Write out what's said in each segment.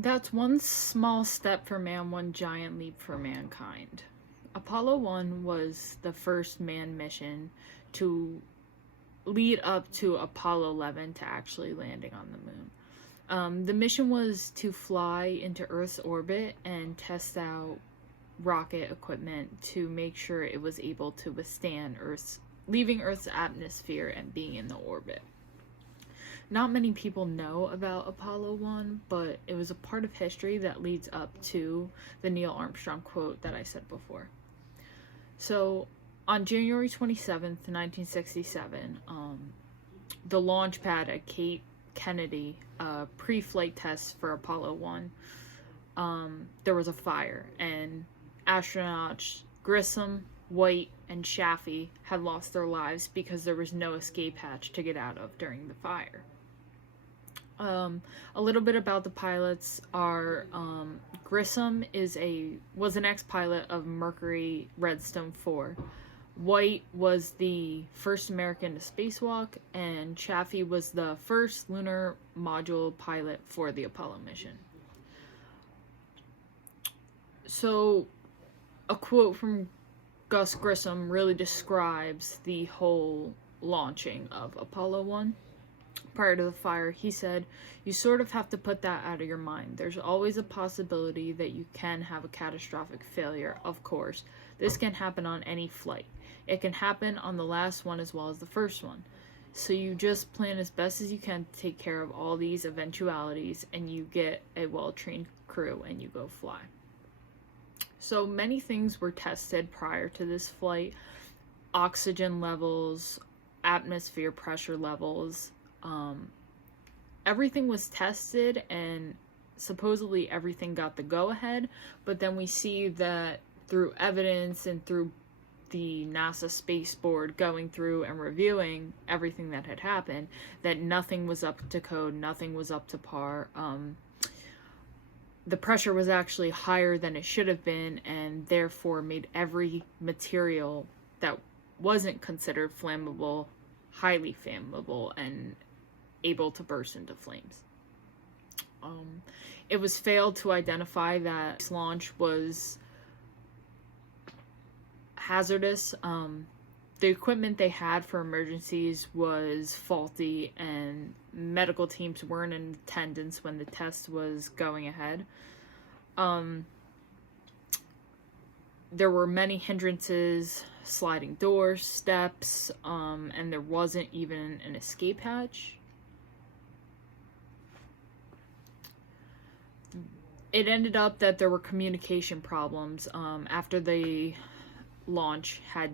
That's one small step for man, one giant leap for mankind. Apollo 1 was the first manned mission to lead up to Apollo 11 to actually landing on the moon. The mission was to fly into Earth's orbit and test out rocket equipment to make sure it was able to withstand leaving Earth's atmosphere and being in the orbit. Not many people know about Apollo 1, but it was a part of history that leads up to the Neil Armstrong quote that I said before. So, on January 27th, 1967, the launch pad at Cape Kennedy, pre-flight test for Apollo 1, there was a fire, and astronauts Grissom, White, and Chaffee had lost their lives because there was no escape hatch to get out of during the fire. A little bit about the pilots are Grissom was an ex-pilot of Mercury Redstone 4. White was the first American to spacewalk, and Chaffee was the first lunar module pilot for the Apollo mission. So, a quote from Gus Grissom really describes the whole launching of Apollo 1. Prior to the fire, he said, "You sort of have to put that out of your mind. There's always a possibility that you can have a catastrophic failure, of course. This can happen on any flight. It can happen on the last one as well as the first one. So you just plan as best as you can to take care of all these eventualities, and you get a well-trained crew and you go fly." So many things were tested prior to this flight. Oxygen levels, atmosphere pressure levels, everything was tested, and supposedly everything got the go-ahead, but then we see that through evidence and through the NASA Space Board going through and reviewing everything that had happened, that nothing was up to code, nothing was up to par. The pressure was actually higher than it should have been, and therefore made every material that wasn't considered flammable highly flammable and able to burst into flames. It was failed to identify that this launch was hazardous. The equipment they had for emergencies was faulty, and medical teams weren't in attendance when the test was going ahead. There were many hindrances, sliding doors, steps, and there wasn't even an escape hatch. It ended up that there were communication problems after the launch had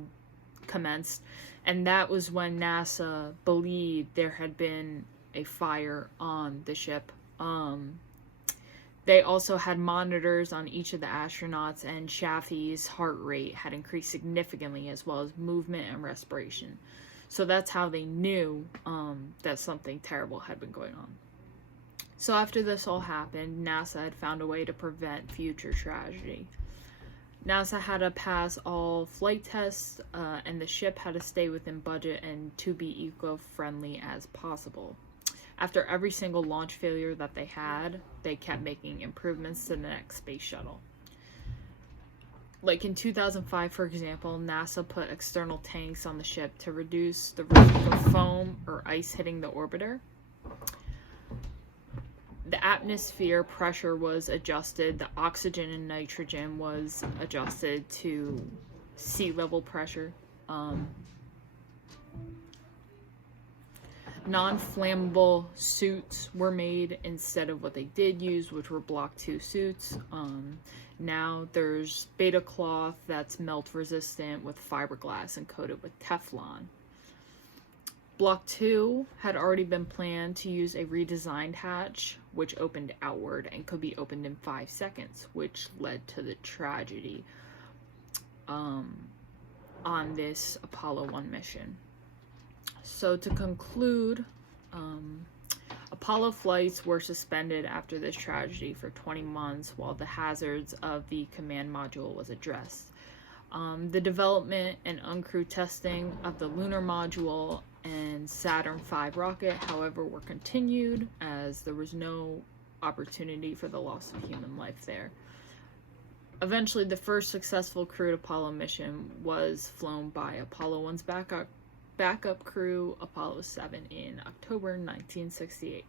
commenced, and that was when NASA believed there had been a fire on the ship. They also had monitors on each of the astronauts, and Chaffee's heart rate had increased significantly, as well as movement and respiration. So that's how they knew that something terrible had been going on. So after this all happened, NASA had found a way to prevent future tragedy. NASA had to pass all flight tests, and the ship had to stay within budget and to be eco-friendly as possible. After every single launch failure that they had, they kept making improvements to the next space shuttle. Like in 2005, for example, NASA put external tanks on the ship to reduce the risk of foam or ice hitting the orbiter. The atmosphere pressure was adjusted, the oxygen and nitrogen was adjusted to sea level pressure. Non-flammable suits were made instead of what they did use, which were Block 2 suits. Now there's beta cloth that's melt resistant with fiberglass and coated with Teflon. Block 2 had already been planned to use a redesigned hatch, which opened outward and could be opened in 5 seconds, which led to the tragedy on this Apollo 1 mission. So to conclude, Apollo flights were suspended after this tragedy for 20 months while the hazards of the command module was addressed. The development and uncrewed testing of the lunar module and Saturn V rocket, however, were continued as there was no opportunity for the loss of human life there. Eventually, the first successful crewed Apollo mission was flown by Apollo 1's backup crew, Apollo 7, in October 1968.